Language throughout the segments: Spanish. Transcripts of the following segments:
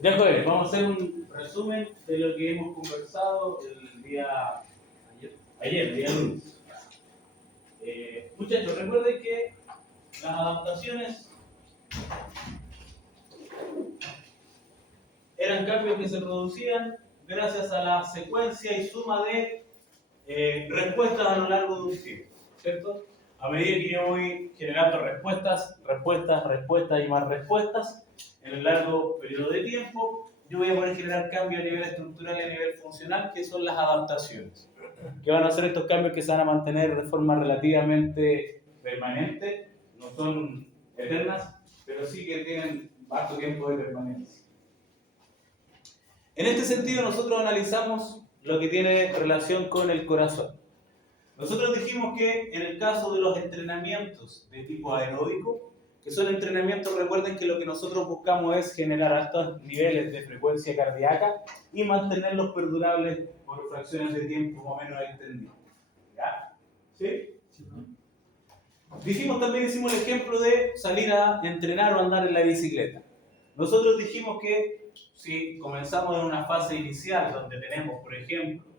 Ya jóvenes, vamos a hacer un resumen de lo que hemos conversado el día ayer, día lunes. Muchachos, recuerden que las adaptaciones eran cambios que se producían gracias a la secuencia y suma de respuestas a lo largo de un tiempo, ¿cierto? A medida que yo voy generando respuestas y más respuestas en el largo periodo de tiempo, yo voy a poder generar cambios a nivel estructural y a nivel funcional, que son las adaptaciones. ¿Qué van a hacer estos cambios que se van a mantener de forma relativamente permanente? No son eternas, pero sí que tienen harto tiempo de permanencia. En este sentido, nosotros analizamos lo que tiene relación con el corazón. Nosotros dijimos que en el caso de los entrenamientos de tipo aeróbico, que son entrenamientos, recuerden que lo que nosotros buscamos es generar altos niveles de frecuencia cardíaca y mantenerlos perdurables por fracciones de tiempo más o menos extendidas. ¿Ya? ¿Sí? Sí. Dijimos también, hicimos el ejemplo de salir a entrenar o andar en la bicicleta. Nosotros dijimos que si comenzamos en una fase inicial donde tenemos, por ejemplo,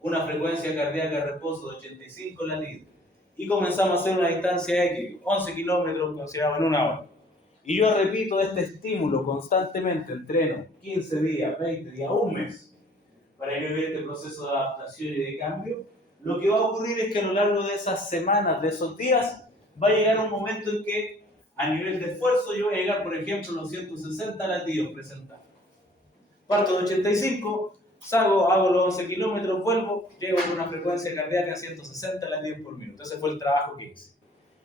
una frecuencia cardíaca de reposo de 85 latidos y comenzamos a hacer una distancia X, 11 kilómetros considerados en una hora, y yo repito este estímulo constantemente, entreno 15 días, 20 días, un mes, para que vea este proceso de adaptación y de cambio, lo que va a ocurrir es que a lo largo de esas semanas, de esos días, va a llegar un momento en que a nivel de esfuerzo yo voy a llegar, por ejemplo, a los 160 latidos presentados. Parto de 85, salgo, hago los 11 kilómetros, vuelvo, llego con una frecuencia cardíaca a 160 latidos por minuto. Ese fue el trabajo que hice.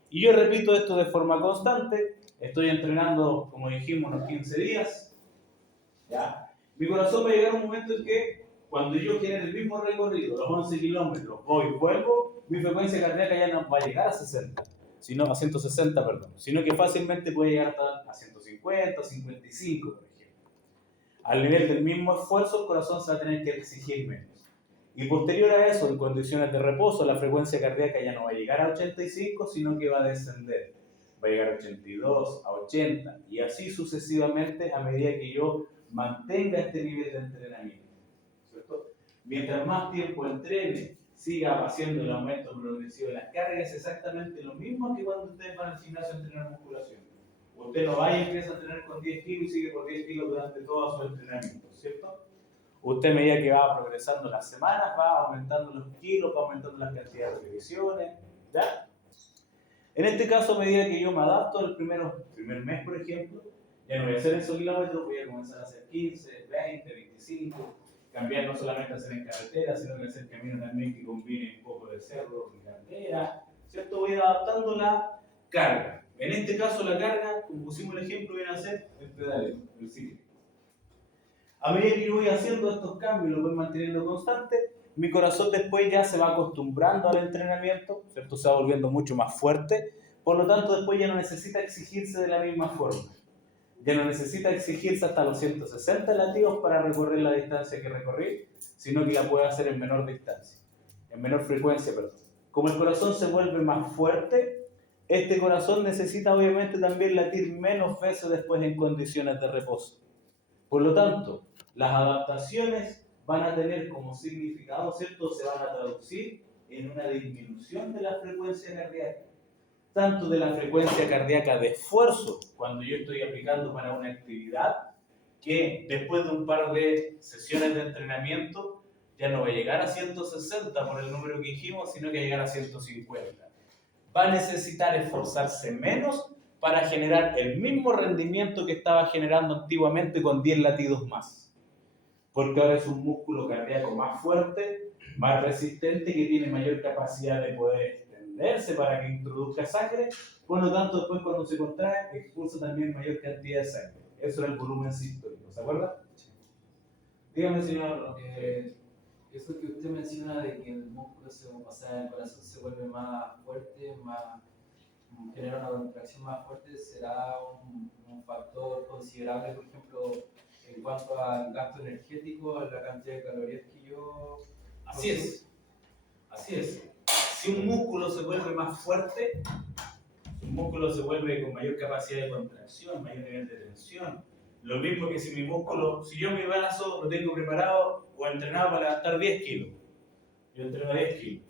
Y yo repito esto de forma constante, estoy entrenando, como dijimos, unos 15 días. ¿Ya? Mi corazón va a llegar a un momento en que, cuando yo genere el mismo recorrido, los 11 kilómetros, voy, vuelvo, mi frecuencia cardíaca ya no va a llegar a 60, sino a 160, perdón, sino que fácilmente puede llegar hasta a 150, 55, por ejemplo. Al nivel del mismo esfuerzo, el corazón se va a tener que exigir menos. Y posterior a eso, en condiciones de reposo, la frecuencia cardíaca ya no va a llegar a 85, sino que va a descender. Va a llegar a 82, a 80, y así sucesivamente a medida que yo mantenga este nivel de entrenamiento, ¿cierto? Mientras más tiempo entrene, siga haciendo el aumento progresivo de las cargas, es exactamente lo mismo que cuando ustedes van al gimnasio a entrenar musculación. Usted no va y empieza a entrenar con 10 kilos y sigue por 10 kilos durante todo su entrenamiento, ¿cierto? Usted a medida que va progresando las semanas, va aumentando los kilos, va aumentando las cantidades de repeticiones, ¿ya? En este caso, a medida que yo me adapto al primer mes, por ejemplo, ya no voy a hacer esos kilómetros, voy a comenzar a hacer 15, 20, 25, cambiar no solamente a hacer en carretera, sino que hacer camino también que combine un poco de cerro y carretera, ¿cierto? Voy adaptando la carga. En este caso, la carga, como pusimos el ejemplo, viene a ser el pedaleo, el ciclo. A medida que yo voy haciendo estos cambios y los voy manteniendo constante, mi corazón después ya se va acostumbrando al entrenamiento, ¿cierto? Se va volviendo mucho más fuerte, por lo tanto después ya no necesita exigirse de la misma forma. Ya no necesita exigirse hasta los 160 latidos para recorrer la distancia que recorrí, sino que la puede hacer en menor distancia, en menor frecuencia, perdón. Como el corazón se vuelve más fuerte, este corazón necesita obviamente también latir menos veces después en condiciones de reposo. Por lo tanto, las adaptaciones van a tener como significado, ¿cierto? Se van a traducir en una disminución de la frecuencia cardíaca. Tanto de la frecuencia cardíaca de esfuerzo, cuando yo estoy aplicando para una actividad, que después de un par de sesiones de entrenamiento, ya no va a llegar a 160 por el número que dijimos, sino que va a llegar a 150. Va a necesitar esforzarse menos para generar el mismo rendimiento que estaba generando antiguamente con 10 latidos más. Porque ahora es un músculo cardíaco más fuerte, más resistente, que tiene mayor capacidad de poder extenderse para que introduzca sangre. Por lo tanto, después cuando se contrae, expulsa también mayor cantidad de sangre. Eso era el volumen sistólico, ¿se acuerda? Dígame, señor. Eso que usted menciona de que el músculo, o sea, el corazón se vuelve más fuerte, genera una contracción más fuerte, ¿será un factor considerable, por ejemplo, en cuanto al gasto energético, a la cantidad de calorías que yo... Así es. Así es. Si un músculo se vuelve más fuerte, un músculo se vuelve con mayor capacidad de contracción, mayor nivel de tensión, Lo mismo que si mi músculo, si yo mi brazo lo tengo preparado o entrenado para levantar 10 kilos, yo entreno 10 kilos,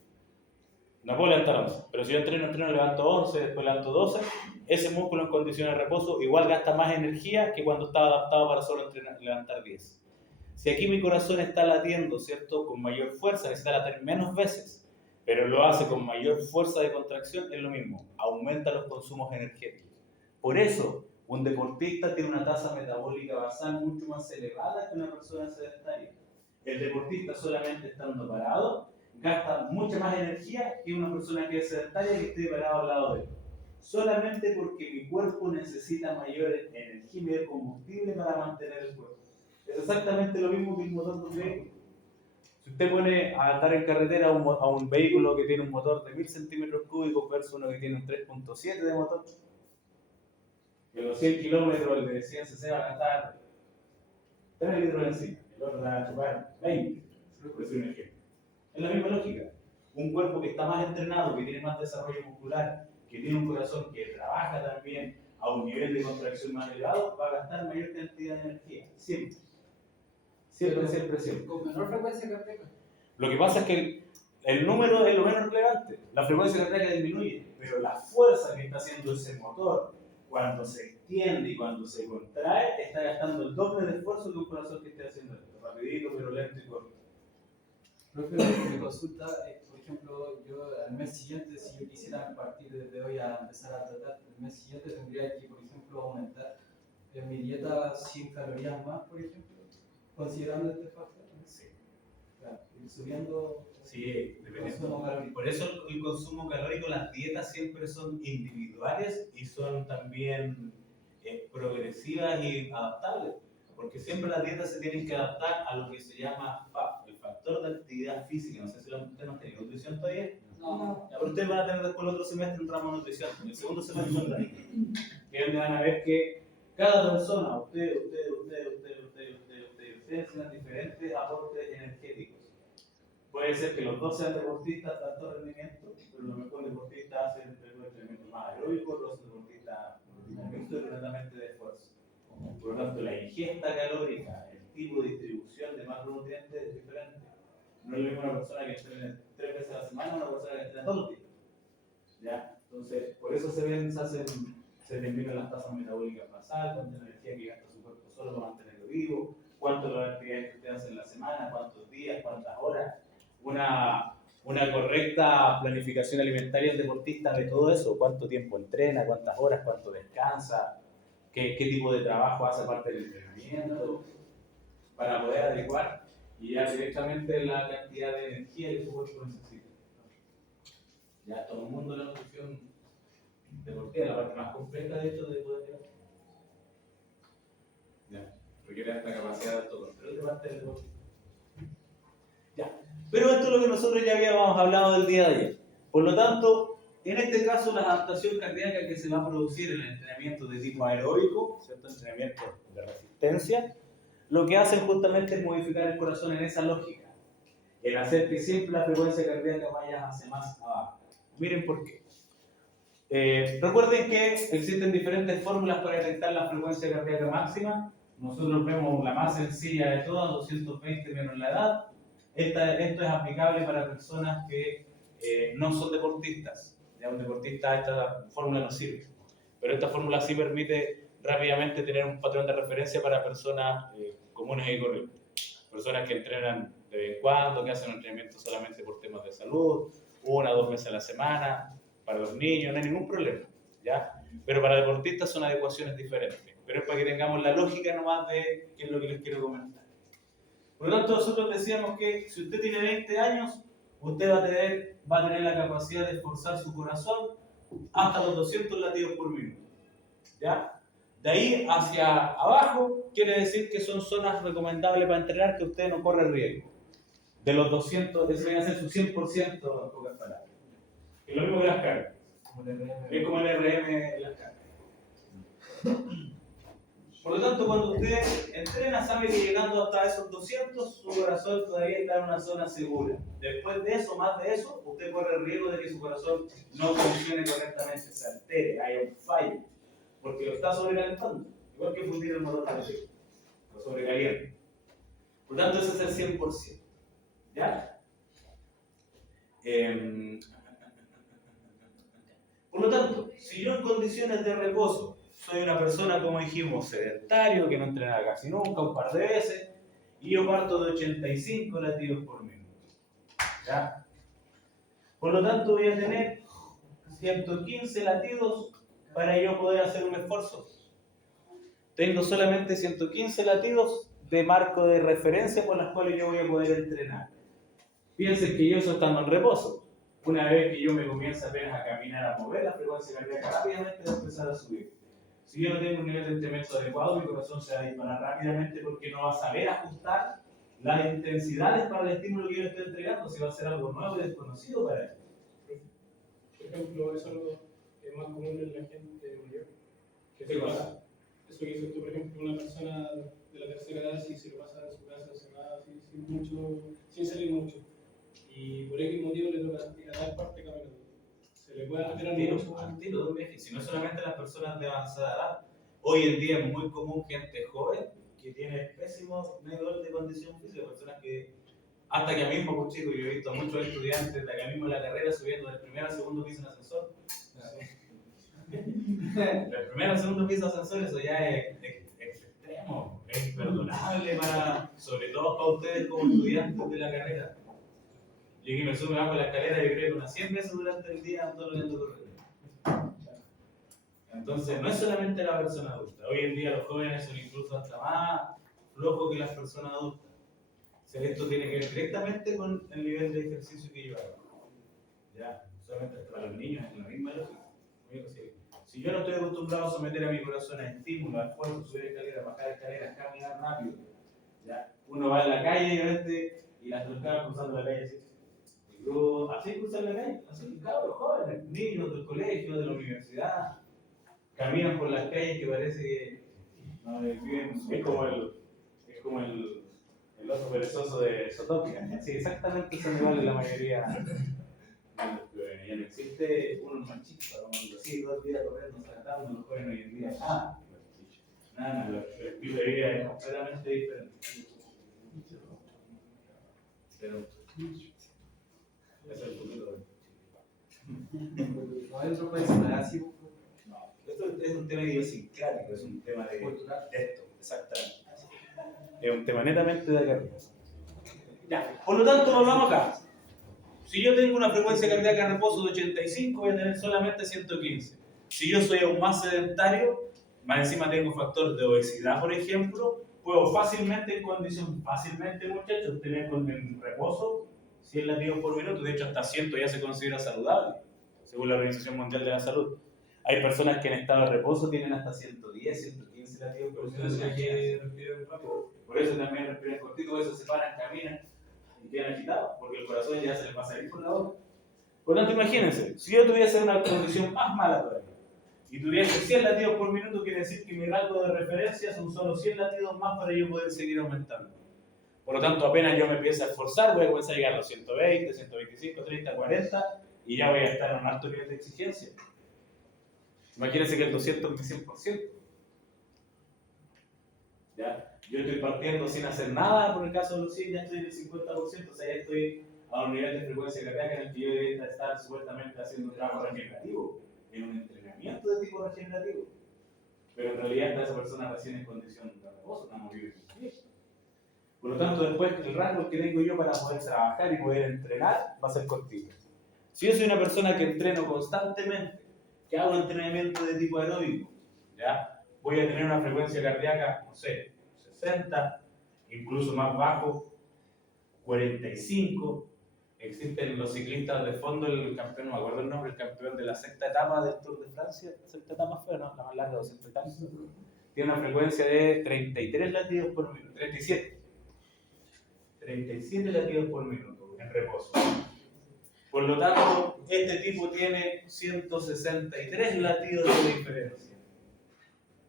no puedo levantar 11, pero si yo entreno, levanto 11, después levanto 12, ese músculo en condiciones de reposo igual gasta más energía que cuando estaba adaptado para solo levantar 10. Si aquí mi corazón está latiendo, ¿cierto?, con mayor fuerza, necesita latir menos veces, pero lo hace con mayor fuerza de contracción, es lo mismo, aumenta los consumos energéticos. Por eso, un deportista tiene una tasa metabólica basal mucho más elevada que una persona sedentaria. El deportista solamente estando parado gasta mucha más energía que una persona que es sedentaria que esté parado al lado de él. Solamente porque mi cuerpo necesita mayor energía y mayor combustible para mantener el cuerpo. Es exactamente lo mismo que el motor de un vehículo. Si usted pone a andar en carretera a un vehículo que tiene un motor de 1000 centímetros cúbicos versus uno que tiene un 3.7 de motor, que los 100 kilómetros de 100 cc van a gastar 3 litros de benzina, el otro va a chupar 20, por decir un ejemplo. Es la misma lógica. Un cuerpo que está más entrenado, que tiene más desarrollo muscular, que tiene un corazón que trabaja también a un nivel de contracción más elevado, va a gastar mayor cantidad de energía. Siempre. Siempre. Con menor frecuencia cardíaca. Lo que pasa es que el número es lo menos relevante. La frecuencia cardíaca disminuye, pero la fuerza que está haciendo ese motor, cuando se extiende y cuando se contrae, está gastando el doble de esfuerzo que un corazón que esté haciendo esto. Rapidito, pero lento y corto. Profe, mi consulta, por ejemplo, yo al mes siguiente, si yo quisiera partir desde hoy a empezar a tratar, el mes siguiente tendría que, por ejemplo, aumentar mi dieta 100 calorías más, por ejemplo, considerando este factor. Sí. Claro, ir subiendo. Sí, dependiendo. Por eso el consumo calórico, las dietas siempre son individuales y son también progresivas y adaptables. Porque siempre las dietas se tienen que adaptar a lo que se llama FAP, el factor de actividad física. No sé si usted no tiene nutrición todavía. No. Pero ustedes van a tener después el otro semestre un ramo de nutrición. En el segundo semestre son rápidos. Que donde van a ver que cada persona, ustedes tienen diferentes aportes energéticos. Puede ser que los dos sean deportistas de alto rendimiento, pero los mejores deportistas hacen entrenamiento más aeróbico, los deportistas mixto y netamente de esfuerzo. Por lo tanto, la ingesta calórica, el tipo de distribución de macronutrientes es diferente. No es lo mismo una persona que entrena 3 veces a la semana a una persona que entrena todos los días. ¿Ya? Entonces, por eso se determinan las tasas metabólicas basales, cuánta energía que gasta su cuerpo solo para mantenerlo vivo, cuántas las actividades que usted hace en la semana, cuántos días, cuántas horas. Una correcta planificación alimentaria del deportista de todo eso, cuánto tiempo entrena, cuántas horas, cuánto descansa, qué tipo de trabajo hace aparte del entrenamiento, para poder adecuar y ya directamente la cantidad de energía que su cuerpo necesita. Ya todo el mundo la nutrición deportiva, la parte más compleja de hecho de poder llegar. Ya, requiere esta capacidad de autocontrol de parte del deporte. Ya, pero esto es lo que nosotros ya habíamos hablado del día de ayer. Por lo tanto, en este caso la adaptación cardíaca que se va a producir en el entrenamiento de tipo aeróbico, ¿cierto? Entrenamiento de resistencia, lo que hace justamente es modificar el corazón en esa lógica, el hacer que siempre la frecuencia cardíaca vaya hacia más abajo. Miren por qué. Recuerden que existen diferentes fórmulas para detectar la frecuencia cardíaca máxima. Nosotros vemos la más sencilla de todas, 220 menos la edad. Esto es aplicable para personas que no son deportistas. Ya un deportista esta fórmula no sirve. Pero esta fórmula sí permite rápidamente tener un patrón de referencia para personas comunes y corrientes. Personas que entrenan de vez en cuando, que hacen entrenamiento solamente por temas de salud, 1 o 2 veces a la semana. Para los niños no hay ningún problema, ¿ya? Pero para deportistas son adecuaciones diferentes. Pero es para que tengamos la lógica nomás de qué es lo que les quiero comentar. Por lo tanto, nosotros decíamos que si usted tiene 20 años, usted va a tener la capacidad de esforzar su corazón hasta los 200 latidos por minuto, ¿ya? De ahí hacia abajo quiere decir que son zonas recomendables para entrenar que usted no corre riesgo. De los 200, eso va a ser su 100% en pocas palabras. Es lo mismo que las cargas. Es como el RM en las cargas. Por lo tanto, cuando usted entrena, sabe que llegando hasta esos 200, su corazón todavía está en una zona segura. Después de eso, más de eso, usted corre el riesgo de que su corazón no funcione correctamente, se altere, haya un fallo, porque lo está sobrecalentando. igual que fundir el motor de leche, lo sobrecalienta. Por lo tanto, ese es el 100%. ¿Ya? Por lo tanto, si yo en condiciones de reposo soy una persona, como dijimos, sedentario, que no entrena casi nunca, un par de veces, y yo parto de 85 latidos por minuto. ¿Ya? Por lo tanto, voy a tener 115 latidos para yo poder hacer un esfuerzo. Tengo solamente 115 latidos de marco de referencia por las cuales yo voy a poder entrenar. Piensen que yo eso estando en reposo. Una vez que yo me comienzo apenas a caminar, a mover, la frecuencia cardíaca rápidamente va a empezar a subir. Si yo no tengo un nivel de entrenamiento adecuado, mi corazón se va a disparar rápidamente porque no va a saber ajustar las intensidades para el estímulo que yo le estoy entregando, si va a ser algo nuevo y desconocido para él. Por ejemplo, eso es más común en la gente mayor. ¿Qué pasa? Eso que dices tú, por ejemplo, una persona de la tercera edad, si se lo pasa en su casa encerrada, sin salir mucho, y por X motivo le toca ir a dar parte caminando, se le puede alterar mucho. Al tiro de un viaje, si no solamente las personas de avanzada edad, hoy en día es muy común gente joven que tiene pésimos niveles de condición física, personas que hasta que a mismo, pues chicos, yo he visto a muchos estudiantes de acá mismo en la carrera subiendo del primer al segundo piso en ascensor. Del primero al segundo piso de ascensor, eso ya es extremo, es imperdonable para, sobre todo para ustedes como estudiantes de la carrera. Yo que me subo bajo la escalera, yo creo que unas 100 veces durante el día ando leyendo correr. Entonces, no es solamente la persona adulta. Hoy en día los jóvenes son incluso hasta más flojos que las personas adultas. O sea, esto tiene que ver directamente con el nivel de ejercicio que yo hago. Ya, solamente para los niños es la misma lógica. Si yo no estoy acostumbrado a someter a mi corazón a estímulos, a esfuerzo, subir escaleras, bajar escaleras, caminar rápido, ya, uno va a la calle y las personas cruzando la calle así. Yo, así cruzan la calle, así, cabros jóvenes, niños del colegio, de la universidad, caminan por las calles que parece que no, viven, es como el oso perezoso de Zootopia. Sí, exactamente eso me vale la mayoría. Ya no existe uno machista, como así, todo el día corriendo, saltando, los jóvenes hoy en día, nada, el estilo de vida es completamente diferente. Pero, ese es el futuro. ¿No hay otro país así? No, esto es un tema idiosincrático, es un tema de esto, exactamente. Es un tema netamente de acá arriba. Ya, por lo tanto, volvamos acá. Si yo tengo una frecuencia cardíaca en reposo de 85, voy a tener solamente 115. Si yo soy aún más sedentario, más encima tengo factor de obesidad, por ejemplo, puedo fácilmente, muchachos, tener en reposo 100 latidos por minuto. De hecho, hasta 100 ya se considera saludable, según la Organización Mundial de la Salud. Hay personas que en estado de reposo tienen hasta 110, 115 latidos por minuto. Por eso también respiran cortito, por eso se paran, caminan y quedan agitados, porque el corazón ya se les pasa a ir por la boca. Por lo tanto, imagínense, si yo tuviese una condición más mala todavía y tuviese 100 latidos por minuto, quiere decir que mi rango de referencia son solo 100 latidos más para yo poder seguir aumentando. Por lo tanto, apenas yo me empiezo a esforzar, voy a comenzar a llegar a los 120, 125, 30, 40 y ya voy a estar en un alto nivel de exigencia. Imagínense que el 200 es mi 100%. ¿Ya? Yo estoy partiendo sin hacer nada, por el caso de los 100 ya estoy en el 50%, o sea, ya estoy a un nivel de frecuencia cardíaca en el que yo debería estar supuestamente haciendo un trabajo regenerativo, en un entrenamiento de tipo regenerativo. Pero en realidad está esa persona recién en condición de reposo, estamos viviendo. Por lo tanto, después el rango que tengo yo para poder trabajar y poder entrenar va a ser cortito. Si yo soy una persona que entreno constantemente, que hago entrenamiento de tipo aeróbico, ¿ya? Voy a tener una frecuencia cardíaca, no sé, 60, incluso más bajo, 45. Existen los ciclistas de fondo, el campeón, no me acuerdo el nombre, el campeón de la sexta etapa del Tour de Francia, la sexta etapa fue, ¿no? La más larga, 200 etapas. Tiene una frecuencia de 33 latidos por minuto, 37 latidos por minuto en reposo. Por lo tanto, este tipo tiene 163 latidos de diferencia.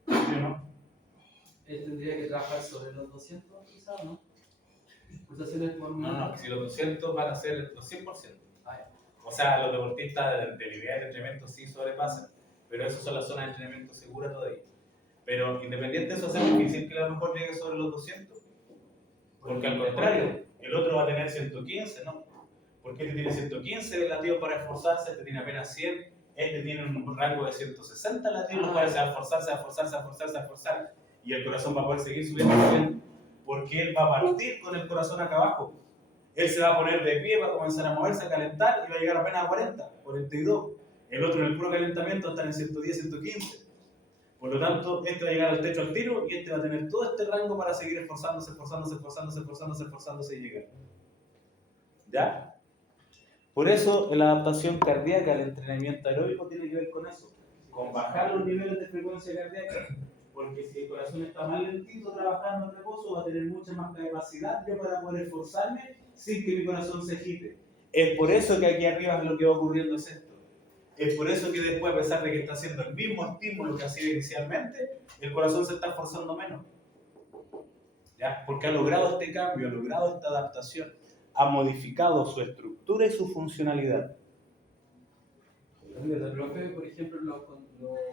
¿Sí o no? Él tendría que trabajar sobre los 200, quizás, ¿no? Pulsaciones por minuto. No, si los 200 van a ser los 100%. O sea, los deportistas de nivel de entrenamiento sí sobrepasan, pero esas son las zonas de entrenamiento seguras todavía. Pero independiente de eso, es difícil que la mejor llegue sobre los 200. Porque al contrario, el otro va a tener 115, ¿no? Porque este tiene 115 latidos para esforzarse, este tiene apenas 100, este tiene un rango de 160 latidos para esforzar. Y el corazón va a poder seguir subiendo, porque él va a partir con el corazón acá abajo. Él se va a poner de pie, va a comenzar a moverse, a calentar y va a llegar apenas a 40, 42. El otro en el puro calentamiento va a estar en 110, 115. Por lo tanto, este va a llegar al techo al tiro y este va a tener todo este rango para seguir esforzándose y llegar. ¿Ya? Por eso la adaptación cardíaca al entrenamiento aeróbico tiene que ver con eso, con bajar los niveles de frecuencia cardíaca. Porque si el corazón está más lentito trabajando en reposo, va a tener mucha más capacidad yo para poder esforzarme sin que mi corazón se agite. Es por eso que aquí arriba lo que va ocurriendo es esto. Es por eso que después, a pesar de que está haciendo el mismo estímulo que hacía inicialmente, el corazón se está esforzando menos. ¿Ya? Porque ha logrado este cambio, ha logrado esta adaptación, ha modificado su estructura y su funcionalidad. Profe, por ejemplo, los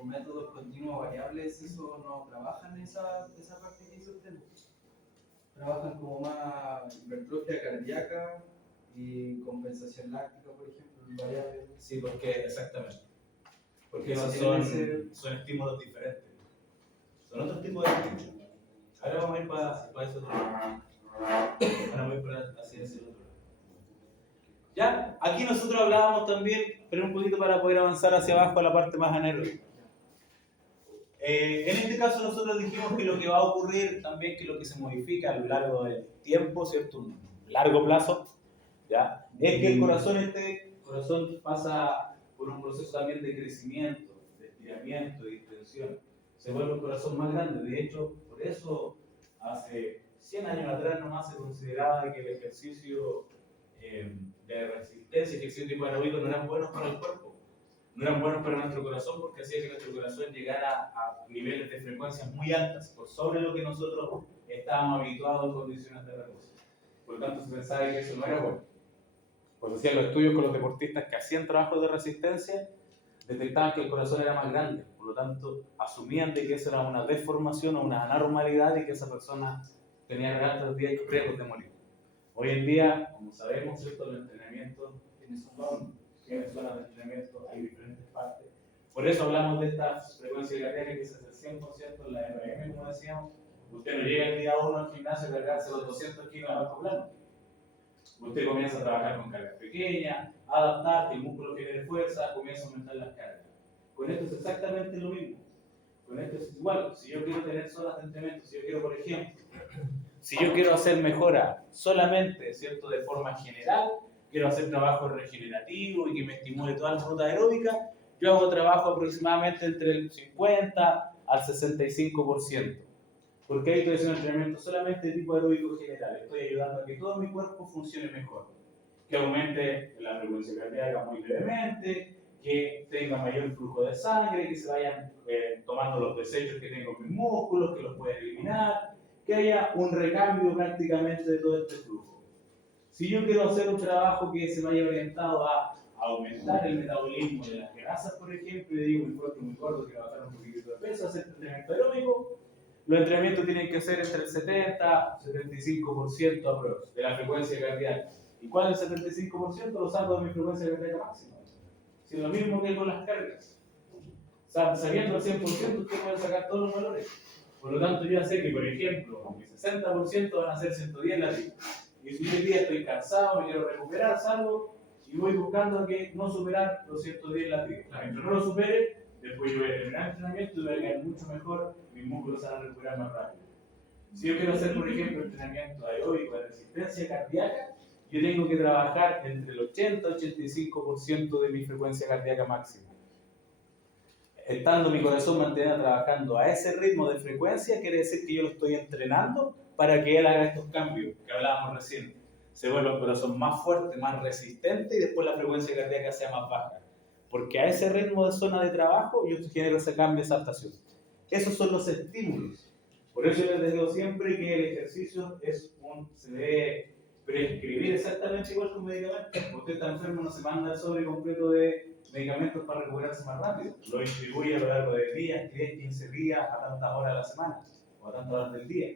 métodos continuos variables, ¿eso no trabajan esa parte que hizo usted? Trabajan como más hipertrofia cardíaca y compensación láctica, por ejemplo, variables. Sí, porque exactamente. Porque No esos son estímulos diferentes. Son otros tipos de estímulos. Ahora vamos a ir para ese otro lado. Ahora vamos a ir para hacia ese otro lado. Ya, aquí nosotros hablábamos también, pero un poquito para poder avanzar hacia abajo a la parte más anaeróbica. En este caso nosotros dijimos que lo que va a ocurrir también, que lo que se modifica a lo largo del tiempo, ¿cierto? Un largo plazo, ¿ya? Es que el corazón pasa por un proceso también de crecimiento, de estiramiento, de distensión. Se vuelve un corazón más grande. De hecho, por eso hace 100 años atrás nomás se consideraba que el ejercicio de resistencia y ejercicio tipo aeróbico no eran buenos para el cuerpo, no eran buenos para nuestro corazón, porque hacía que nuestro corazón llegara a niveles de frecuencias muy altas, por sobre lo que nosotros estábamos habituados en condiciones de reposo. Por lo tanto, se pensaba que eso no era bueno. Pues hacían los estudios con los deportistas que hacían trabajos de resistencia, detectaban que el corazón era más grande, por lo tanto, asumían de que eso era una deformación o una anormalidad y que esa persona tenía altos riesgos de morir. Hoy en día, como sabemos, ¿cierto? El entrenamiento tiene zonas de entrenamiento, hay diferentes partes. Por eso hablamos de esta frecuencia cardíaca que es el 100% en la RM, como decíamos. Usted no llega el día 1 al gimnasio a cargarse los 200 kilos a bajo plano. Usted comienza a trabajar con cargas pequeñas, a adaptar, que el músculo genere fuerza, comienza a aumentar las cargas. Con esto es exactamente lo mismo. Con esto es igual. Si yo quiero tener zonas de entrenamiento, si yo quiero, por ejemplo, si yo quiero hacer mejora solamente, ¿cierto? De forma general, quiero hacer trabajo regenerativo y que me estimule toda la ruta aeróbica, yo hago trabajo aproximadamente entre el 50 al 65%. Porque ahí estoy haciendo entrenamiento solamente de tipo aeróbico general. Estoy ayudando a que todo mi cuerpo funcione mejor. Que aumente la frecuencia cardíaca muy levemente, que tenga mayor flujo de sangre, que se vayan tomando los desechos que tengo en mis músculos, que los pueda eliminar, que haya un recambio prácticamente de todo este flujo. Si yo quiero hacer un trabajo que se vaya orientado a aumentar el metabolismo de las grasas, por ejemplo, y digo, mi cuerpo es muy gordo, quiero bajar un poquito de peso, hacer entrenamiento aeróbico, los entrenamientos tienen que ser entre el 70 y 75% de la frecuencia cardíaca. ¿Y cuál es el 75%? Lo saco de mi frecuencia cardíaca máxima. Si es lo mismo que con las cargas. Sabiendo el 100%, usted puede sacar todos los valores. Por lo tanto, yo ya sé que, por ejemplo, mi 60% van a ser 110 latidos. Y si hoy día estoy cansado, me quiero recuperar, salgo y voy buscando que no superar los 110 latidos. Mientras no lo supere, después yo voy a terminar el entrenamiento y voy a quedar mucho mejor, mis músculos se van a recuperar más rápido. Si yo quiero hacer, por ejemplo, entrenamiento aeróbico de resistencia cardíaca, yo tengo que trabajar entre el 80 y 85% de mi frecuencia cardíaca máxima. Estando mi corazón manteniendo trabajando a ese ritmo de frecuencia, quiere decir que yo lo estoy entrenando para que él haga estos cambios que hablábamos recién. Se vuelva el corazón más fuerte, más resistente y después la frecuencia cardíaca sea más baja. Porque a ese ritmo de zona de trabajo yo genero ese cambio, esa adaptación. Esos son los estímulos. Por eso yo les digo siempre que el ejercicio se debe prescribir exactamente igual que un medicamento. Usted está enfermo, no se manda el sobre completo de medicamentos para recuperarse más rápido. Lo distribuye a lo largo de días, 10, 15 días, a tantas horas a la semana, o a tantas horas del día.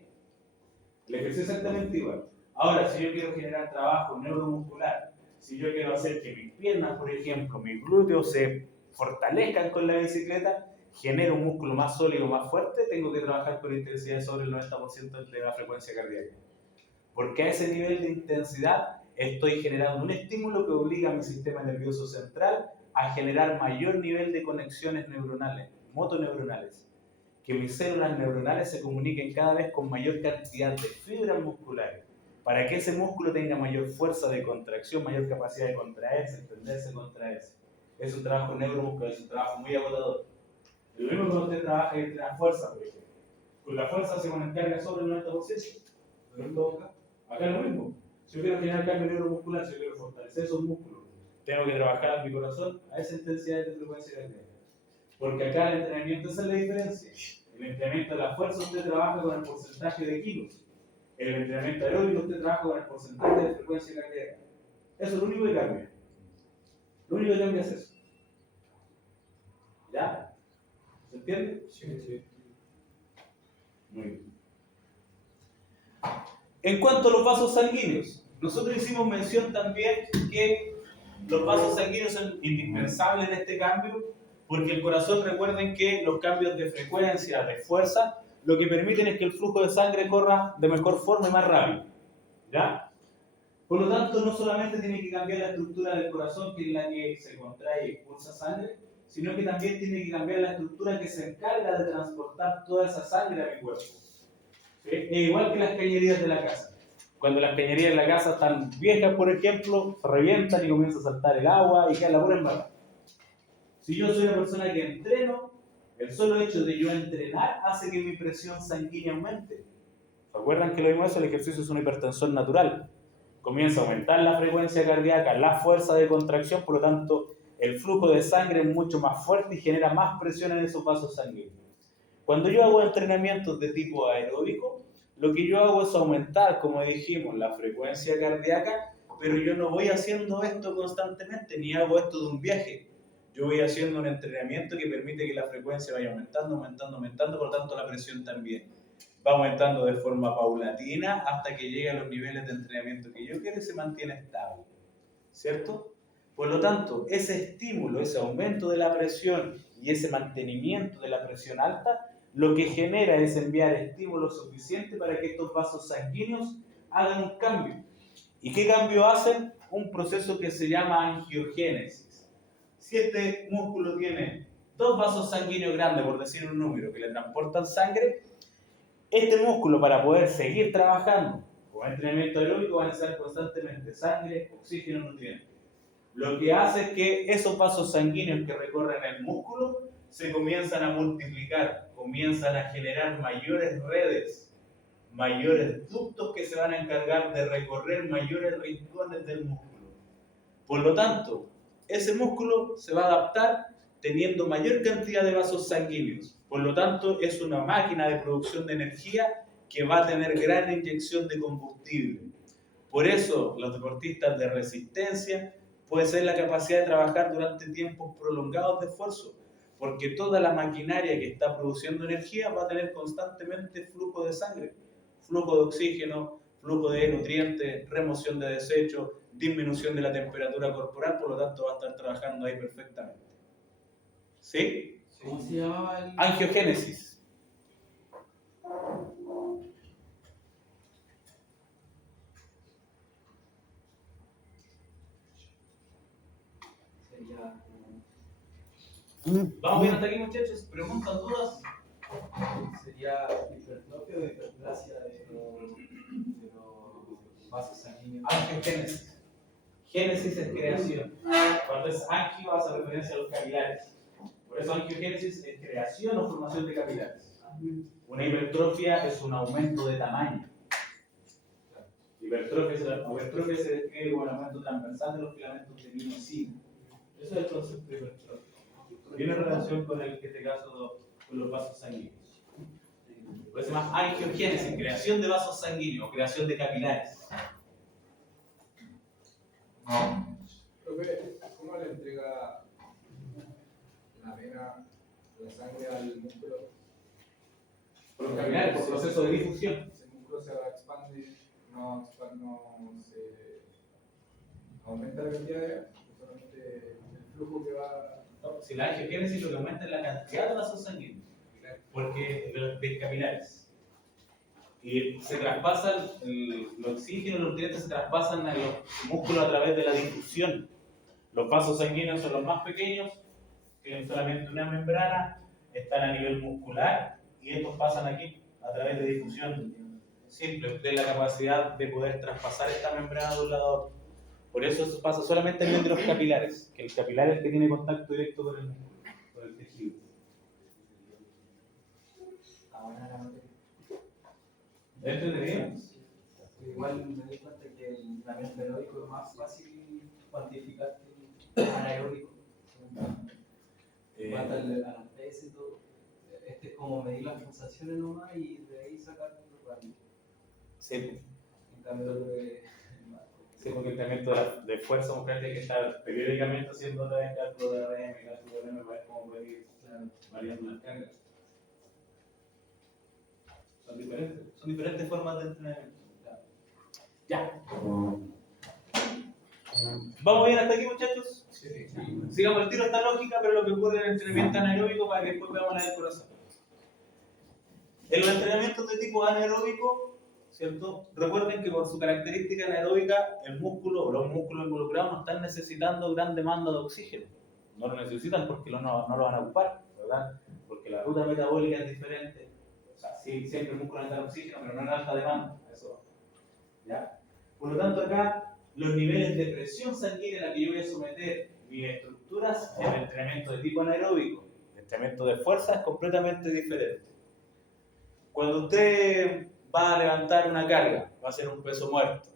El ejercicio es exactamente igual. Ahora, si yo quiero generar trabajo neuromuscular, si yo quiero hacer que mis piernas, por ejemplo, mis glúteos se fortalezcan con la bicicleta, genero un músculo más sólido, más fuerte, tengo que trabajar con intensidad sobre el 90% de la frecuencia cardíaca. Porque a ese nivel de intensidad estoy generando un estímulo que obliga a mi sistema nervioso central a generar mayor nivel de conexiones neuronales, motoneuronales, que mis células neuronales se comuniquen cada vez con mayor cantidad de fibras musculares, para que ese músculo tenga mayor fuerza de contracción, mayor capacidad de contraerse, extenderse, contraerse. Es un trabajo neuromuscular, es un trabajo muy agotador. Lo mismo cuando usted trabaja y entrena fuerza, por ejemplo. Con la fuerza se carga sobre el 90%. ¿No? Acá es lo mismo. Si yo quiero generar cambio neuromuscular, si yo quiero fortalecer esos músculos, tengo que trabajar mi corazón a esa intensidad de frecuencia cardíaca. Porque acá el entrenamiento, esa es la diferencia. El entrenamiento de la fuerza usted trabaja con el porcentaje de kilos. El entrenamiento aeróbico usted trabaja con el porcentaje de frecuencia cardíaca. Eso es lo único que cambia. Lo único que cambia es eso. ¿Ya? ¿Se entiende? Sí. Muy bien. En cuanto a los vasos sanguíneos, nosotros hicimos mención también que los vasos sanguíneos son indispensables en este cambio, porque el corazón, recuerden que los cambios de frecuencia, de fuerza, lo que permiten es que el flujo de sangre corra de mejor forma y más rápido. ¿Ya? Por lo tanto, no solamente tiene que cambiar la estructura del corazón, que es la que se contrae y expulsa sangre, sino que también tiene que cambiar la estructura que se encarga de transportar toda esa sangre a mi cuerpo. ¿Sí? Es igual que las cañerías de la casa. Cuando las cañerías de la casa están viejas, por ejemplo, se revientan y comienza a saltar el agua y queda la pura embarrada. Si yo soy una persona que entreno, el solo hecho de yo entrenar hace que mi presión sanguínea aumente. ¿Se acuerdan que lo vimos eso? El ejercicio es una hipertensión natural. Comienza a aumentar la frecuencia cardíaca, la fuerza de contracción, por lo tanto, el flujo de sangre es mucho más fuerte y genera más presión en esos vasos sanguíneos. Cuando yo hago entrenamientos de tipo aeróbico, lo que yo hago es aumentar, como dijimos, la frecuencia cardíaca, pero yo no voy haciendo esto constantemente, ni hago esto de un viaje. Yo voy haciendo un entrenamiento que permite que la frecuencia vaya aumentando, por lo tanto la presión también va aumentando de forma paulatina hasta que llegue a los niveles de entrenamiento que yo quiero y se mantiene estable, ¿cierto? Por lo tanto, ese estímulo, ese aumento de la presión y ese mantenimiento de la presión alta, lo que genera es enviar estímulos suficientes para que estos vasos sanguíneos hagan un cambio. ¿Y qué cambio hacen? Un proceso que se llama angiogénesis. Si este músculo tiene dos vasos sanguíneos grandes, por decir un número, que le transportan sangre, este músculo, para poder seguir trabajando con entrenamiento aeróbico, va a necesitar constantemente sangre, oxígeno, nutrientes. Lo que hace es que esos vasos sanguíneos que recorren el músculo se comienzan a multiplicar, comienzan a generar mayores redes, mayores ductos que se van a encargar de recorrer mayores rincones del músculo. Por lo tanto, ese músculo se va a adaptar teniendo mayor cantidad de vasos sanguíneos. Por lo tanto, es una máquina de producción de energía que va a tener gran inyección de combustible. Por eso, los deportistas de resistencia puede ser la capacidad de trabajar durante tiempos prolongados de esfuerzo, porque toda la maquinaria que está produciendo energía va a tener constantemente flujo de sangre, flujo de oxígeno, flujo de nutrientes, remoción de desechos, disminución de la temperatura corporal, por lo tanto va a estar trabajando ahí perfectamente. ¿Sí? ¿Cómo se llamaba el...? Angiogénesis. ¿Vamos bien hasta aquí, muchachos? ¿Preguntas, dudas? Sería hipertrofia o hiperplasia de los vasos sanguíneos. Angiogénesis. Génesis es creación. Cuando es angio hace referencia a los capilares. Por eso angiogénesis es creación o formación de capilares. Una hipertrofia es un aumento de tamaño. Hipertrofia se describe como el aumento transversal de los filamentos de miocina. Eso es el concepto de hipertrofia. Tiene relación con en este caso con los vasos sanguíneos. Por eso se llama angiogénesis, creación de vasos sanguíneos, creación de capilares. Profe, ¿cómo le entrega sangre al músculo. Por los capilares, por proceso de difusión. Si el músculo se expande, no se aumenta la cantidad de gas, solamente el flujo que va. No, si la angiogénesis lo que aumenta es la cantidad de vasos sanguíneos, porque de capilares. Y se traspasan, los oxígenos, los nutrientes se traspasan a los músculos a través de la difusión. Los vasos sanguíneos son los más pequeños, tienen solamente una membrana, están a nivel muscular y estos pasan aquí a través de difusión simple, de la capacidad de poder traspasar esta membrana de un lado a otro. Por eso pasa solamente a nivel de los capilares, que el capilar es el que tiene contacto directo con el músculo, con el tejido. Ahora la nota. ¿Entendido? Igual me di cuenta que el entrenamiento aeróbico es más fácil cuantificar que el anaeróbico. Cuanto a las pesas y todo. Este es como medir las pulsaciones nomás y de ahí sacar los radios. Sí. En cambio, lo que. Sí, porque el entrenamiento de fuerza muscular tiene que estar periódicamente haciendo otra vez cálculo de RM, cálculo de RM, para ver cómo puede ir variando las cargas. Son diferentes formas de entrenamiento. Ya. ¿Vamos bien hasta aquí, muchachos? Sí. Sigamos el tiro esta lógica, pero lo que ocurre en el entrenamiento anaeróbico para que después veamos la del corazón. En los entrenamientos de tipo anaeróbico, ¿cierto? Recuerden que por su característica anaeróbica, el músculo o los músculos involucrados no están necesitando gran demanda de oxígeno. No lo necesitan porque no lo van a ocupar, ¿verdad? Porque la ruta metabólica es diferente. O sea, sí, siempre el músculo necesita oxígeno, pero no en alta demanda. Eso. ¿Ya? Por lo tanto, acá los niveles de presión sanguínea a la que yo voy a someter mis estructuras en el entrenamiento de tipo anaeróbico, el entrenamiento de fuerza es completamente diferente. Cuando usted va a levantar una carga, va a hacer un peso muerto,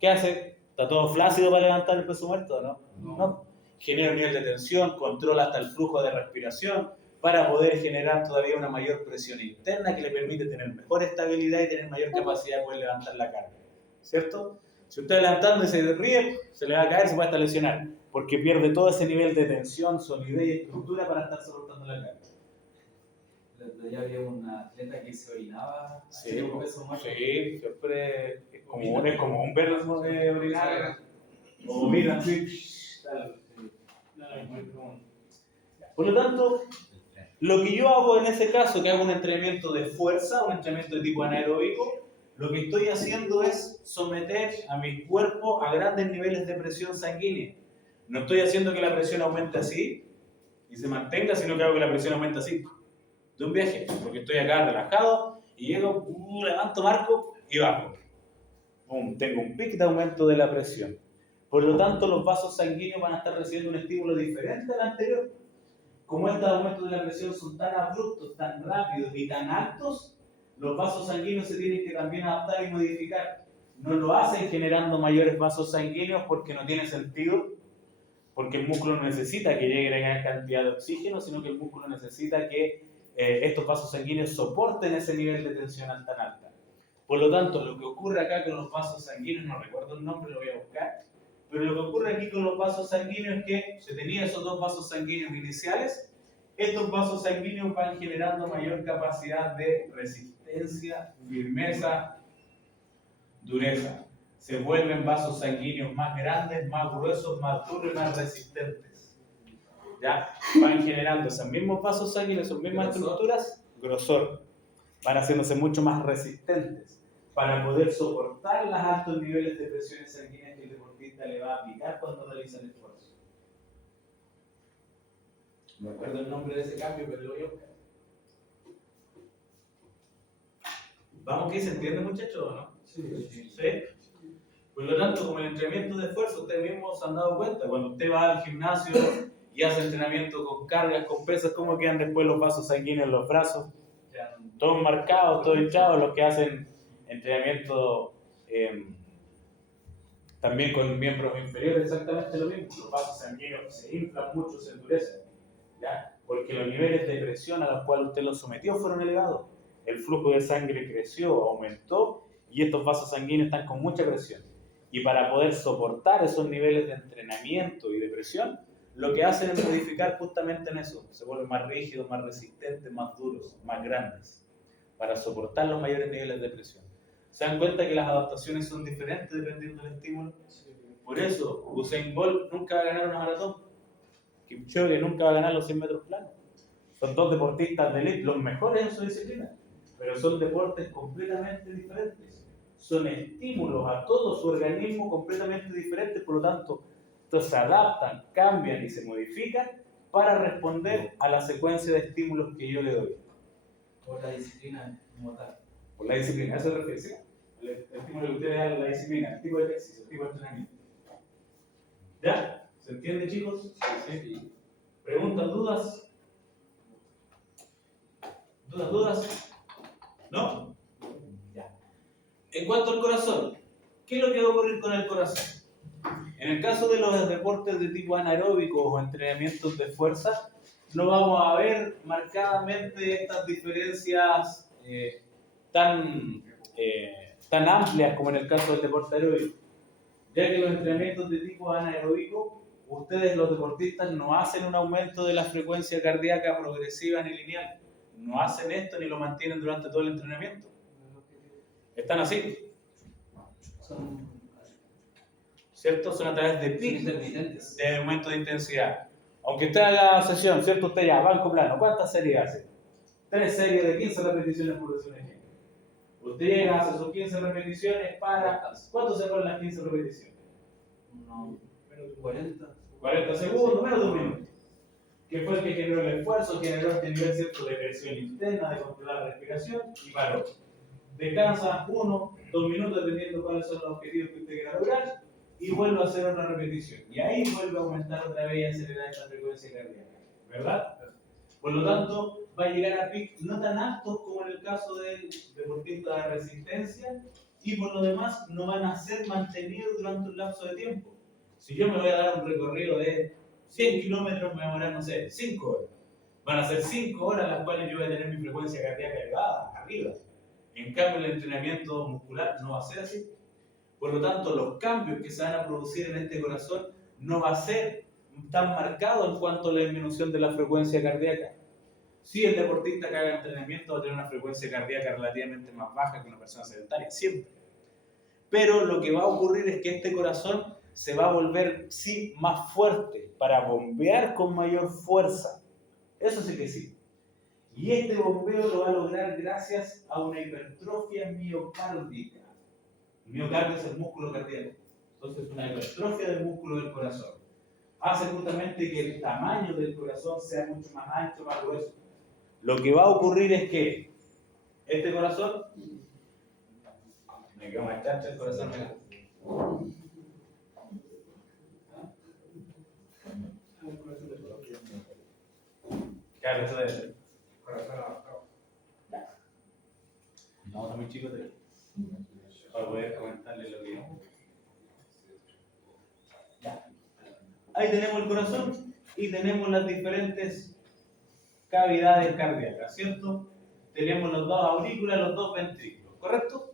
¿qué hace? ¿Está todo flácido para levantar el peso muerto? No. Genera un nivel de tensión, controla hasta el flujo de respiración para poder generar todavía una mayor presión interna que le permite tener mejor estabilidad y tener mayor capacidad de poder levantar la carga, ¿cierto? Si usted levantando y se ríe, se le va a caer, se puede hasta lesionar, porque pierde todo ese nivel de tensión, solidez y estructura para estar soportando la carga. El otro día había una atleta que se orinaba. Sí, siempre es como un verbo de orinar. O mira, así. Por lo tanto, lo que yo hago en ese caso, que hago un entrenamiento de fuerza, un entrenamiento de tipo anaeróbico, lo que estoy haciendo es someter a mi cuerpo a grandes niveles de presión sanguínea. No estoy haciendo que la presión aumente así y se mantenga, sino que hago que la presión aumente así. De un viaje, porque estoy acá relajado y llego, levanto, marco y bajo. Tengo un pic de aumento de la presión. Por lo tanto, los vasos sanguíneos van a estar recibiendo un estímulo diferente al anterior. Como estos aumentos de la presión son tan abruptos, tan rápidos y tan altos, los vasos sanguíneos se tienen que también adaptar y modificar. No lo hacen generando mayores vasos sanguíneos porque no tiene sentido, porque el músculo no necesita que llegue a gran cantidad de oxígeno, sino que el músculo necesita que estos vasos sanguíneos soporten ese nivel de tensión tan alta. Por lo tanto, lo que ocurre acá con los vasos sanguíneos, no recuerdo el nombre, lo voy a buscar, pero lo que ocurre aquí con los vasos sanguíneos es que se tenían esos dos vasos sanguíneos iniciales, estos vasos sanguíneos van generando mayor capacidad de resistencia, firmeza, dureza. Se vuelven vasos sanguíneos más grandes, más gruesos, más duros y más resistentes. ¿Ya? Van generando esos mismos vasos sanguíneos, esas mismas estructuras, grosor. Van haciéndose mucho más resistentes para poder soportar los altos niveles de presiones sanguíneas que el deportista le va a aplicar cuando realiza el esfuerzo. No recuerdo el nombre de ese cambio, pero lo voy a buscar. ¿Vamos que se entiende, muchachos, o no? Sí. Por lo tanto, como el entrenamiento de esfuerzo, ustedes mismos se han dado cuenta, cuando usted va al gimnasio y hace entrenamiento con cargas, con pesas, ¿cómo quedan después los vasos sanguíneos en los brazos? Todos marcados, todos hinchados. Los que hacen entrenamiento también con miembros inferiores, exactamente lo mismo. Los vasos sanguíneos se inflan mucho, se endurecen, ¿ya? Porque los niveles de presión a los cuales usted los sometió fueron elevados. El flujo de sangre creció, aumentó, y estos vasos sanguíneos están con mucha presión. Y para poder soportar esos niveles de entrenamiento y de presión, lo que hacen es modificar justamente en eso. Se vuelven más rígidos, más resistentes, más duros, más grandes, para soportar los mayores niveles de presión. ¿Se dan cuenta que las adaptaciones son diferentes dependiendo del estímulo? Por eso, Usain Bolt nunca va a ganar una maratón. Kipchoge nunca va a ganar los 100 metros planos. Son dos deportistas de élite, los mejores en su disciplina, pero son deportes completamente diferentes. Son estímulos a todo su organismo completamente diferentes, por lo tanto, se adaptan, cambian y se modifican para responder a la secuencia de estímulos que yo le doy. Por la disciplina como tal. Por la disciplina, eso es referencia. El estímulo que usted le da a la disciplina, el tipo de ejercicio, el tipo de entrenamiento. ¿Ya? ¿Se entiende, chicos? Sí. ¿Preguntas, dudas? ¿Dudas? ¿No? Ya. En cuanto al corazón, ¿qué es lo que va a ocurrir con el corazón? En el caso de los deportes de tipo anaeróbico o entrenamientos de fuerza, no vamos a ver marcadamente estas diferencias tan amplias como en el caso del deporte aeróbico, ya que los entrenamientos de tipo anaeróbico, ustedes los deportistas no hacen un aumento de la frecuencia cardíaca progresiva ni lineal, no hacen esto ni lo mantienen durante todo el entrenamiento. ¿Están así? ¿Cierto? Son a través de picos de aumento de intensidad. Aunque usted haga sesión, ¿cierto? Usted ya, banco plano, ¿cuántas series hace? 3 series de 15 repeticiones por decir. Usted llega, hace sus 15 repeticiones para... ¿Cuánto se fueron las 15 repeticiones? No, 40. 40 segundos, menos de un minuto. Que fue el que generó el esfuerzo, generó este nivel cierto de presión interna, de controlar la respiración y paró. Descansa 1, 2 minutos dependiendo cuáles son los objetivos que usted quiera lograr y vuelve a hacer otra repetición. Y ahí vuelve a aumentar otra vez y acelerar esta frecuencia cardíaca. ¿Verdad? Por lo tanto, va a llegar a picos no tan altos como en el caso del deportista de resistencia y por lo demás no van a ser mantenidos durante un lapso de tiempo. Si yo me voy a dar un recorrido de 100 kilómetros, me voy a demorar, no sé, 5 horas. Van a ser 5 horas las cuales yo voy a tener mi frecuencia cardíaca elevada, arriba. En cambio, el entrenamiento muscular no va a ser así. Por lo tanto, los cambios que se van a producir en este corazón no va a ser tan marcado en cuanto a la disminución de la frecuencia cardíaca. Si el deportista que haga entrenamiento va a tener una frecuencia cardíaca relativamente más baja que una persona sedentaria, siempre. Pero lo que va a ocurrir es que este corazón se va a volver, sí, más fuerte para bombear con mayor fuerza. Eso sí que sí. Y este bombeo lo va a lograr gracias a una hipertrofia miocárdica. El miocardio es el músculo cardíaco. Entonces, una hipertrofia del músculo del corazón hace justamente que el tamaño del corazón sea mucho más ancho, más grueso. Lo que va a ocurrir es que este corazón, me quedo más chacha el corazón, claro, eso debe ser. No, está muy chico para poder comentarle lo que... Ya. Ahí tenemos el corazón y tenemos las diferentes cavidades cardíacas, ¿cierto? Tenemos los dos aurículas, los dos ventrículos, ¿correcto?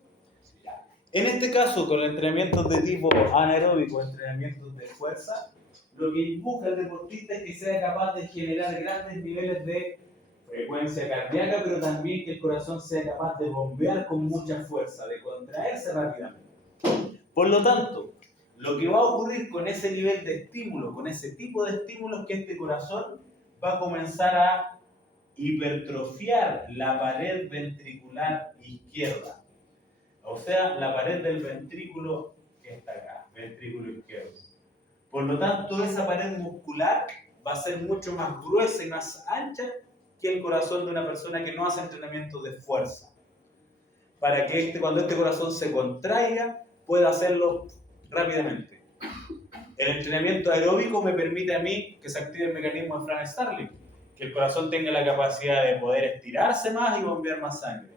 Ya. En este caso, con los entrenamientos de tipo anaeróbico, entrenamientos de fuerza, lo que busca el deportista es que sea capaz de generar grandes niveles de frecuencia cardíaca, pero también que el corazón sea capaz de bombear con mucha fuerza, de contraerse rápidamente. Por lo tanto, lo que va a ocurrir con ese nivel de estímulo, con ese tipo de estímulos, es que este corazón va a comenzar a hipertrofiar la pared ventricular izquierda. O sea, la pared del ventrículo que está acá, ventrículo izquierdo. Por lo tanto, esa pared muscular va a ser mucho más gruesa y más ancha que el corazón de una persona que no hace entrenamiento de fuerza. Para que cuando este corazón se contraiga, pueda hacerlo rápidamente. El entrenamiento aeróbico me permite a mí que se active el mecanismo de Frank Starling, que el corazón tenga la capacidad de poder estirarse más y bombear más sangre.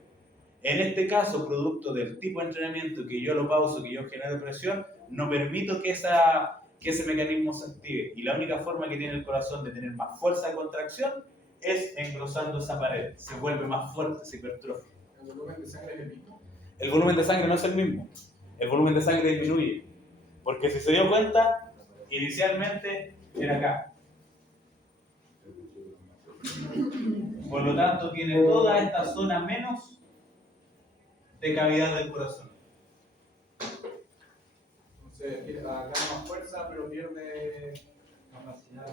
En este caso, producto del tipo de entrenamiento que yo lo pauso, que yo genero presión, no permito que ese mecanismo se active. Y la única forma que tiene el corazón de tener más fuerza de contracción es engrosando esa pared. Se vuelve más fuerte, se hipertrofia. ¿El volumen de sangre es el mismo? El volumen de sangre no es el mismo. El volumen de sangre disminuye. Porque si se dio cuenta, inicialmente era acá. Por lo tanto, tiene toda esta zona menos de cavidad del corazón. Entonces, gana más fuerza, pero pierde capacidad.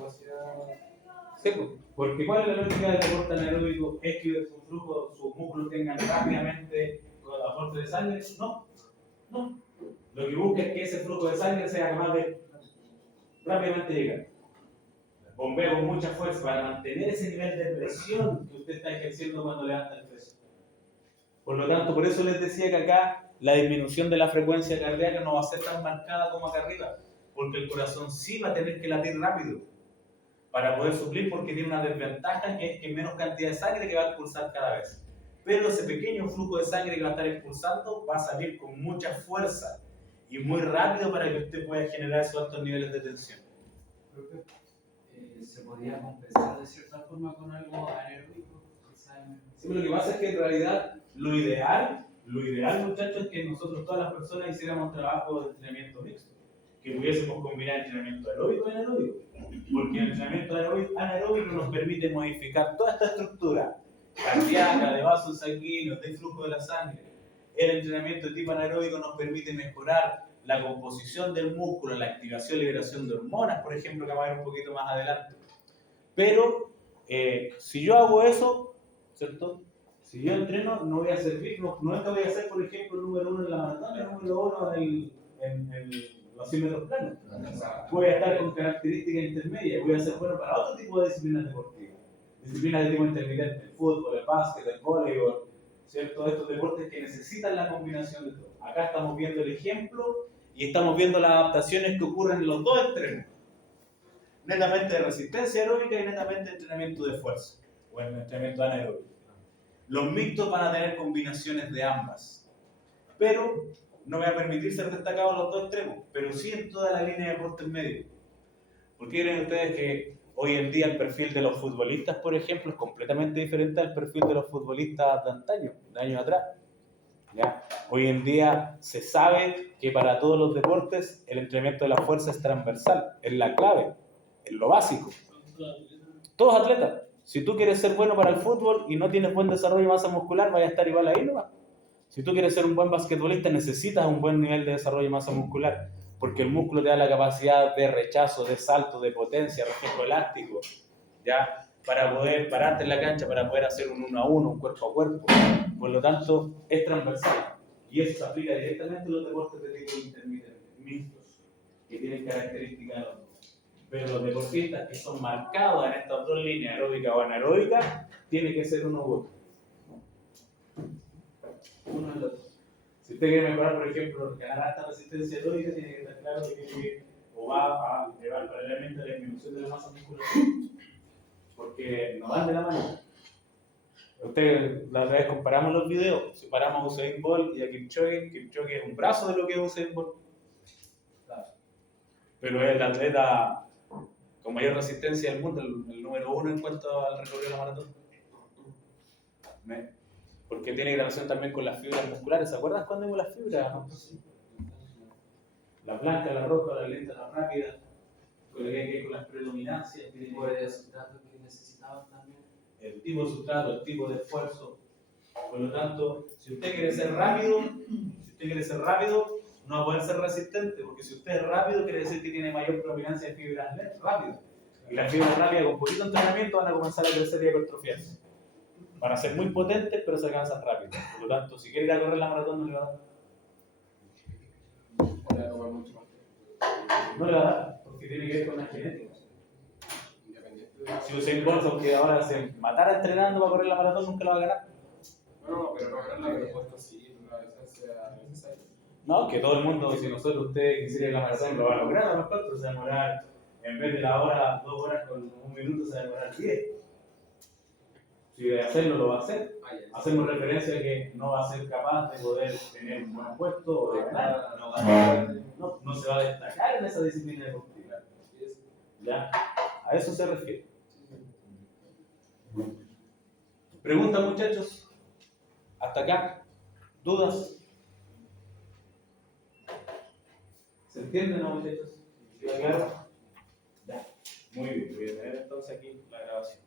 Sí, porque ¿cuál es la lógica del deporte anaeróbico? ¿Es que sus músculos tengan rápidamente aporte de sangre? No, no. Lo que busca es que ese flujo de sangre sea capaz de rápidamente llegar. Bombea con mucha fuerza para mantener ese nivel de presión que usted está ejerciendo cuando levanta el peso. Por lo tanto, por eso les decía que acá la disminución de la frecuencia cardíaca no va a ser tan marcada como acá arriba, porque el corazón sí va a tener que latir rápido para poder suplir, porque tiene una desventaja que es que menos cantidad de sangre que va a expulsar cada vez. Pero ese pequeño flujo de sangre que va a estar expulsando va a salir con mucha fuerza y muy rápido para que usted pueda generar esos altos niveles de tensión. ¿Se podría compensar de cierta forma con algo anaeróbico? Sí, lo que pasa es que en realidad lo ideal, muchachos, es que nosotros todas las personas hiciéramos trabajo de entrenamiento mixto, que pudiésemos combinar entrenamiento aeróbico y anaeróbico, porque el entrenamiento anaeróbico nos permite modificar toda esta estructura cardíaca, de vasos sanguíneos, de flujo de la sangre. El entrenamiento de tipo anaeróbico nos permite mejorar la composición del músculo, la activación y liberación de hormonas, por ejemplo, que vamos a ver un poquito más adelante. Pero si yo hago eso, ¿cierto? Si yo entreno, no voy a servir, no es que voy a ser, por ejemplo, el número 1 en la maratón, el número 1 en los 100 metros planos. Voy a estar con características intermedias, voy a ser bueno para otro tipo de disciplinas deportivas. Disciplinas de tipo intermitente, el fútbol, el básquet, el voleibol, ¿cierto? Estos deportes que necesitan la combinación de todo. Acá estamos viendo el ejemplo y estamos viendo las adaptaciones que ocurren en los dos extremos. Netamente de resistencia aeróbica y netamente de entrenamiento de fuerza, o en entrenamiento anaeróbico. Los mixtos van a tener combinaciones de ambas, pero no voy a permitir ser destacado en los dos extremos, pero sí en toda la línea de deporte en medio. ¿Por qué creen ustedes que hoy en día el perfil de los futbolistas, por ejemplo, es completamente diferente al perfil de los futbolistas de antaño, de años atrás? ¿Ya? Hoy en día se sabe que para todos los deportes el entrenamiento de la fuerza es transversal, es la clave, es lo básico. Todos atletas. Si tú quieres ser bueno para el fútbol y no tienes buen desarrollo de masa muscular, vaya a estar igual ahí, ¿no? Si tú quieres ser un buen basquetbolista, necesitas un buen nivel de desarrollo de masa muscular, porque el músculo te da la capacidad de rechazo, de salto, de potencia, reflejo elástico, ¿ya? Para poder pararte en la cancha, para poder hacer un 1 a 1, un cuerpo a cuerpo. Por lo tanto, es transversal. Y eso se aplica directamente a los deportes de tipo intermitente, mixtos, que tienen características de los dos. Pero los deportistas que son marcados en estas dos líneas, aeróbica o anaeróbica, tiene que ser uno u otro. Uno de los dos. Si usted quiere mejorar, por ejemplo, ganar alta resistencia aeróbica, tiene que estar claro que tiene que o va a llevar paralelamente a la disminución de la masa muscular. Porque no van de la mano. Usted, la otra vez comparamos los videos, separamos a Usain Bolt y a Kipchoge. Kipchoge es un brazo de lo que es Usain Bolt. Pero es el atleta con mayor resistencia del mundo, el número 1 en cuanto al recorrido de la maratón. Porque tiene relación también con las fibras musculares. ¿Se acuerdan cuando vimos las fibras? ¿No? La blanca, la roja, la lenta, la rápida, con las predominancias. ¿Qué tipo de sustrato que necesitaban también? El tipo de sustrato, el tipo de esfuerzo. Por lo tanto, si usted quiere ser rápido, no va a poder ser resistente, porque si usted es rápido, quiere decir que tiene mayor predominancia de fibras rápidas. Y las fibras rápidas con poquito entrenamiento van a comenzar a crecer y a hipertrofiarse. Van a ser muy potentes, pero se cansan rápido. Por lo tanto, si quiere ir a correr la maratón, no le va a dar. No le va a dar, porque tiene que ver con la genética. Si Usain Bolt, aunque ahora se matara entrenando para correr la maratón, nunca la va a ganar. No, pero no ganar la respuesta sí, una vez sea necesaria. No, que todo el mundo, si usted quisiera ir a la maratón, lo va a lograr a lo mejor, pero se va a demorar, en vez de la hora, 2 horas con 1 minuto, se va a demorar 10. Si de hacerlo, lo va a hacer. Hacemos referencia a que no va a ser capaz de poder tener un buen puesto o de ganar. No se va a destacar en esa disciplina deportiva. ¿Ya? A eso se refiere. Preguntas, muchachos. Hasta acá. ¿Dudas? ¿Se entiende, no, muchachos? ¿Queda claro? Ya. Muy bien. Voy a tener entonces aquí la grabación.